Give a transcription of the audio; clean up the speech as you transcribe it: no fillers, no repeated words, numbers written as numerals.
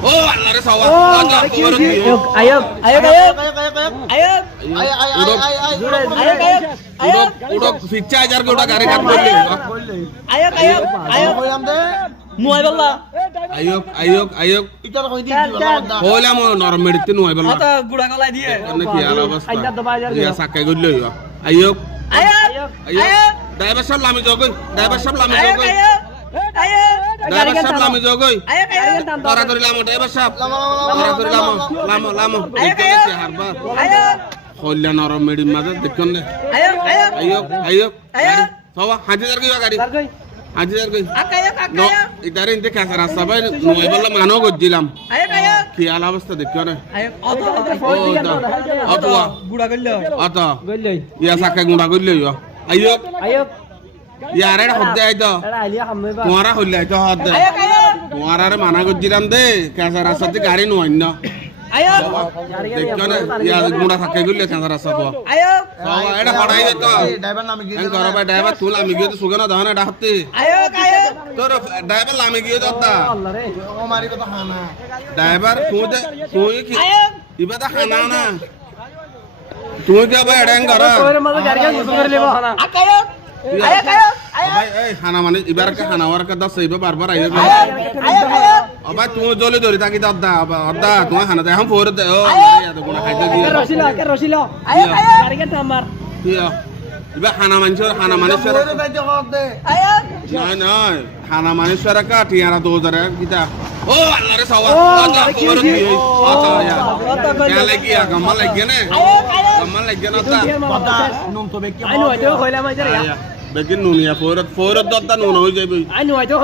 Oh, Allah re sawa. Ayok. Udah fitcha ajar ke udah gari kan boleh. Ayok. Nuai balla. Ayok. Hola mo normal medite nuai balla. Ata guda kalai diye. Karena kiara basta. Dia sakai gulle yo. Ayok. Driver sab lami jogoy. Driver sab lami jogoy. Taraturi lamo driver sab. Taraturi lamo. Ikut si harbar. Hola normal medite mada dekon ne. Ayok. Sawa haji jar gari. Haji jar gari. No, idare inte kasa rasta bay nuai balla mano gojjilam. Kiala basta dekon ne. Atwa. Guda kallo. Ata. Ya sakai guda gulle yo. Ayok. Yare na hodde aito. Tumara holle aito hodde. Tumara re mana gojjilam de kasa rasta ti gari nuai na. দেখছনে ইয়া গুড়া থাকে গুলে চাঁদা রাস্তা তো সাওয়া এটা পড়াই দে তো ড্রাইভার নামে গিয়ে করো ভাই ড্রাইভার তুই নামে গিয়ে তো সুগনা দাও না ডাকতে তোর ড্রাইভার নামে গিয়ে দাও আল্লাহ রে ও মারি কথা খানা ড্রাইভার তুই কি ইবাদা খানা না তুই কি ভাই এডাং কর তোর মধ্যে গাড়ি গুছু করে লেবো খানা এই খানা মানে ইবার কা খানা ওর কা দস ইবা বারবার আইবে अबे तू जोले दोरी ताकि अद्दा तू खाना दे हम फोर दे ओ या तो गुना खाइते दिया रसिलो गाड़ी के नंबर दिया इबे खाना मानसर ना खाना मानसर का टियारा 2000 किता ओ अल्लाह रे सावा अल्लाह फोर दिए आता या क्या लगी या गम्मा लगी ने गम्मा लगी ना ता नुम तो बेके आइनो आइतो खोइला माजर या बेके नुनिया फोर दद्दा नुन हो जाबे आइनो आइतो